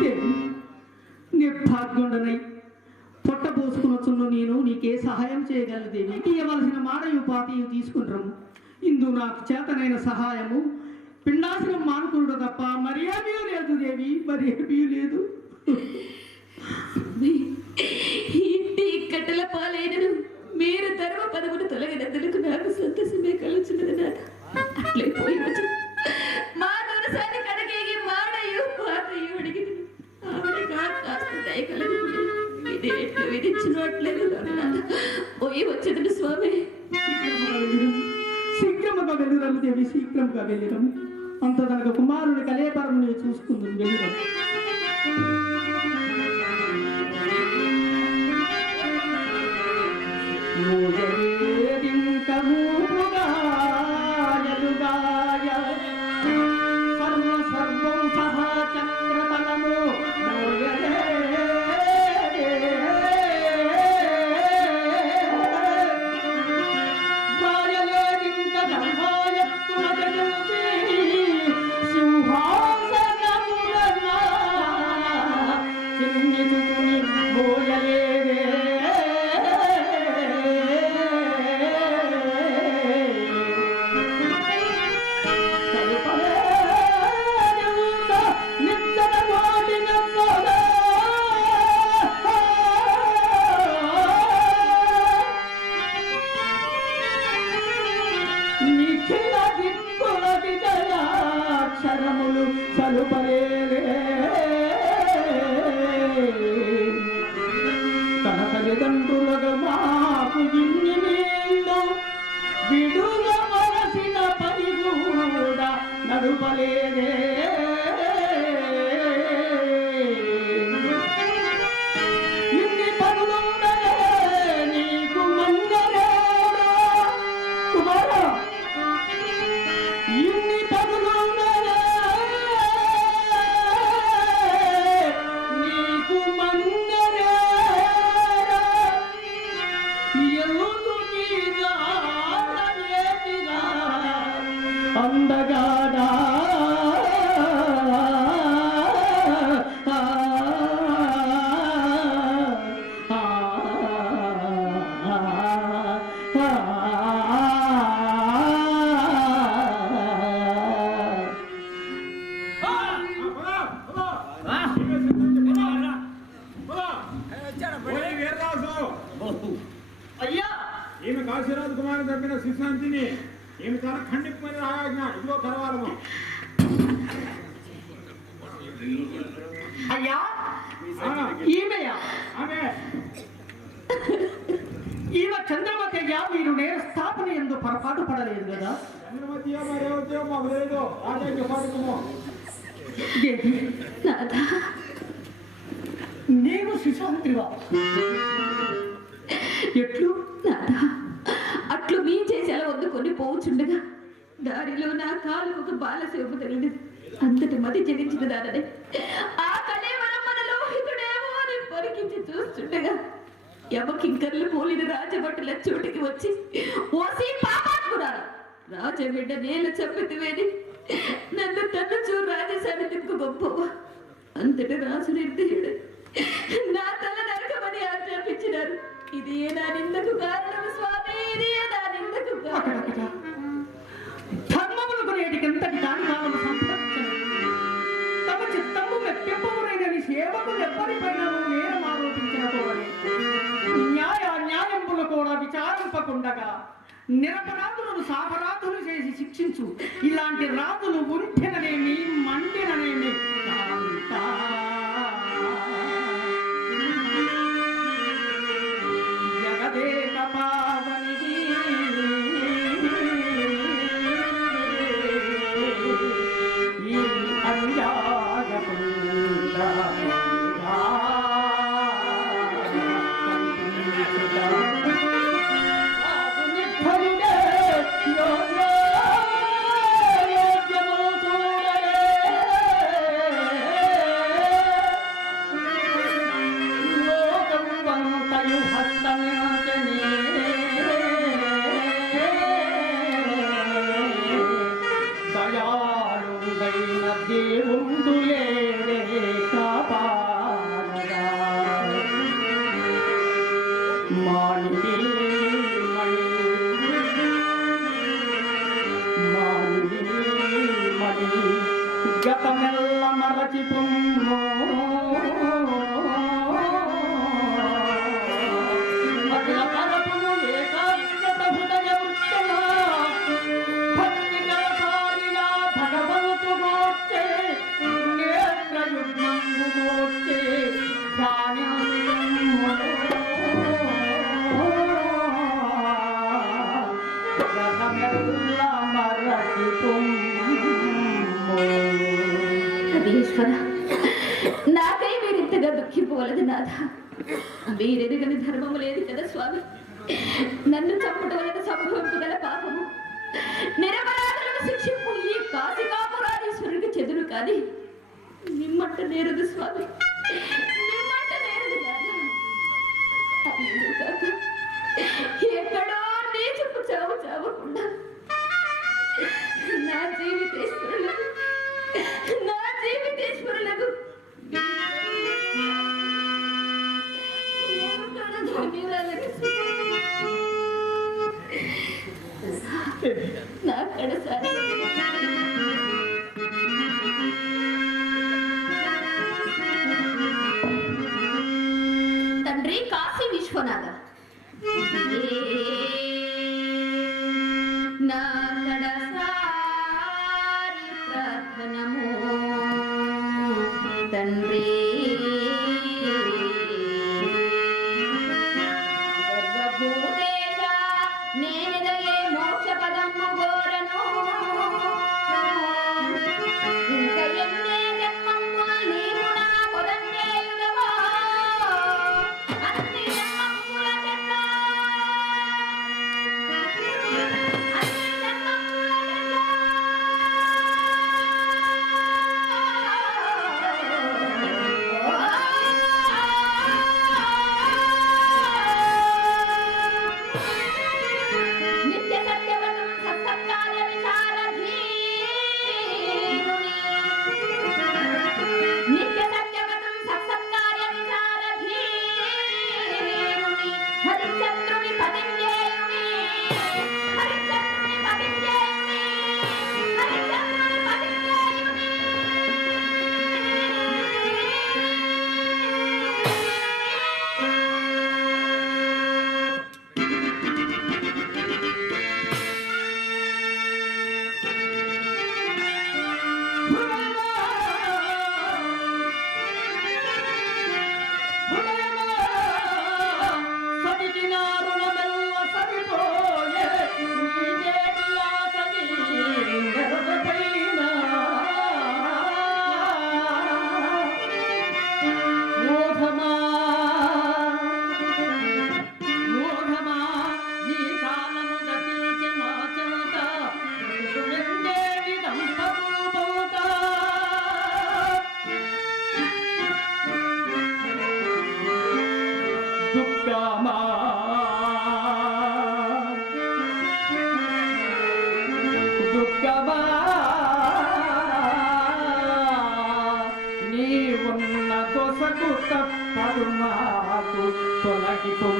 చూస్తే నిర్భాగ్యుడనై పొట్ట పోసుకునొచ్చున్న నేను. నీకే సహాయం చేయగలదే నీకు ఇవ్వవలసిన మాడయు పాతయు తీసుకుంటాము ఇందు నాకు చేతనైన సహాయము. పిండాసనం మానుకుడు తప్ప మరేమీ లేదు దేవి. మరేమీ లేదు? ఇంటి కట్టెల పాలైనను మీరు ధర్మ పదమును తొలగినందుకు నాకు సంతోషమే కలుచున్నది నాన్న. అట్లే శీఘ్రముగా వెళ్ళడం అంత తనకు కుమారుని కలేపరముని చూసుకుంది వెళ్ళడం Oh, yeah. lupa bien ఎందు పొరపాటు పడలేదు కదా నీవు శిశాంత్రివా ఎట్లు అట్లు మీ చేసి అలా వద్దుకొని పోవుచుండగా దారిలో నా కాలు ఒక బాల సేపు తగిలినది అంతటి మతి చెల్లించిన దాననే ఆ కళేవరం మన లోహితుడేమో అని పరికించి చూస్తుండగా యమకింకర్లు పోలిన రాజభటుల చోటికి వచ్చి ఓసి పాపాత్మురాలు రాజబిడ్డ నేను చెప్పితివేది? నన్ను తన్నుచూ రాజశాని తిప్పు గొప్ప. అంతటి రాజు నిర్దయుడు. నా తల నరకమని ఆజ్ఞాపించినారు. ఇది నా నిందకు కారణం స్వామి? ఇది నా నిందకు కారణం అక్కడక్కడ ధర్మములకు ఎంతటి దాని కాలము తమ చిత్తము మెప్పింపమునైనని సేవకులు ఎవ్వరిపైన నేరం ఆరోపించిన న్యాయ న్యాయంపులు కూడా విచారింపకుండగా నిరపరాధ సాపరాధులు చేసి శిక్షించు. ఇలాంటి రాజులు ఉంటేనేమి morning. మీరెదుగని ధర్మము లేదు కదా స్వామి? నన్ను చంపడం వలన సంభవింపగల పాపము. నిరపరాధులను శిక్షింపు ఈ కాశికాపురాధీశ్వరుడికి చెదురు కానీ. నిమ్మంట నేరదు స్వామి. నా కడసారి people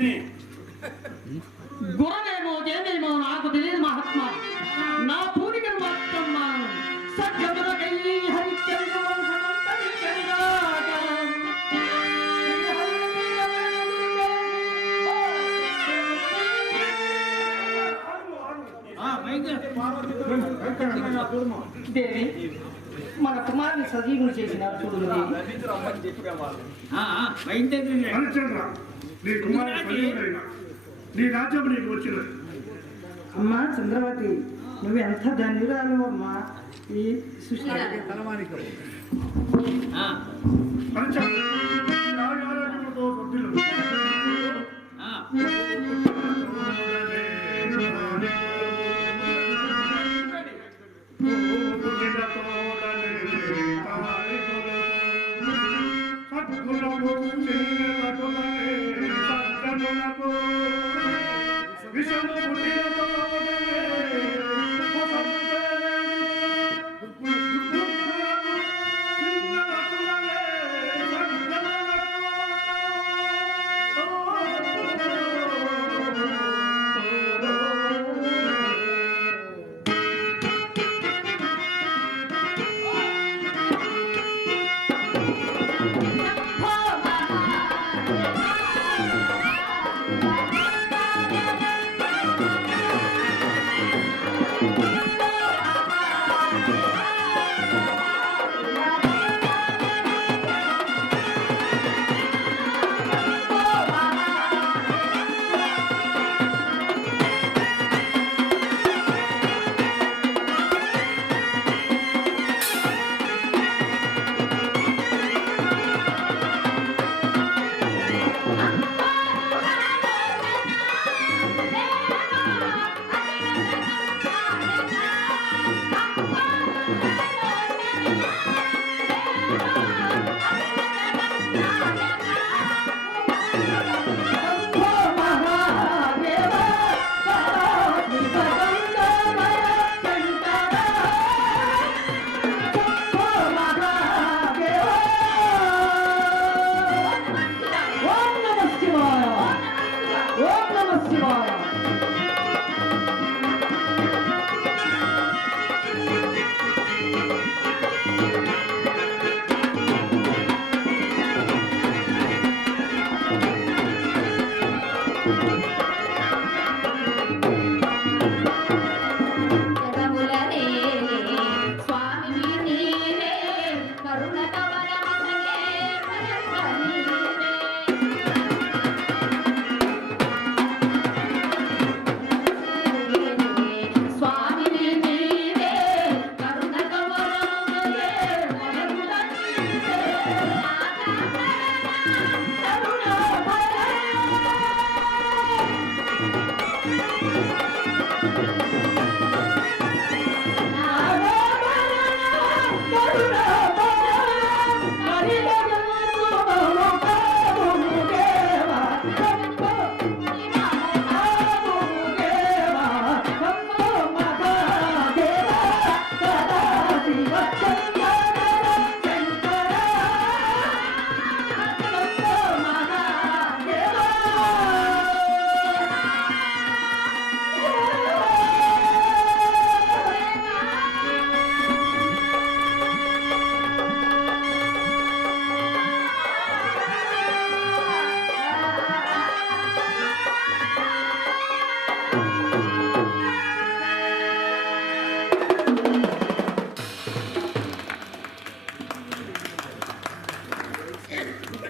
ఓడుతుని గురవేమో దేవేమో నాకు తెలియదు మహాత్మా నా పూడికను మాత్రం మాను హరిచంద్రుం సలంబరించముగాక దేవి మన కుమారుని సజీవుని చేసినారు చూడు దేవి హరిచంద్ర నీ కుమారుడు సజీవుడైన నీ రాజ్యం నీకు వచ్చినది. అమ్మా చంద్రవతి నువ్వు ఎంత ధన్యురాలు అమ్మా. ఈ సృష్టి హరిచంద్ర నీ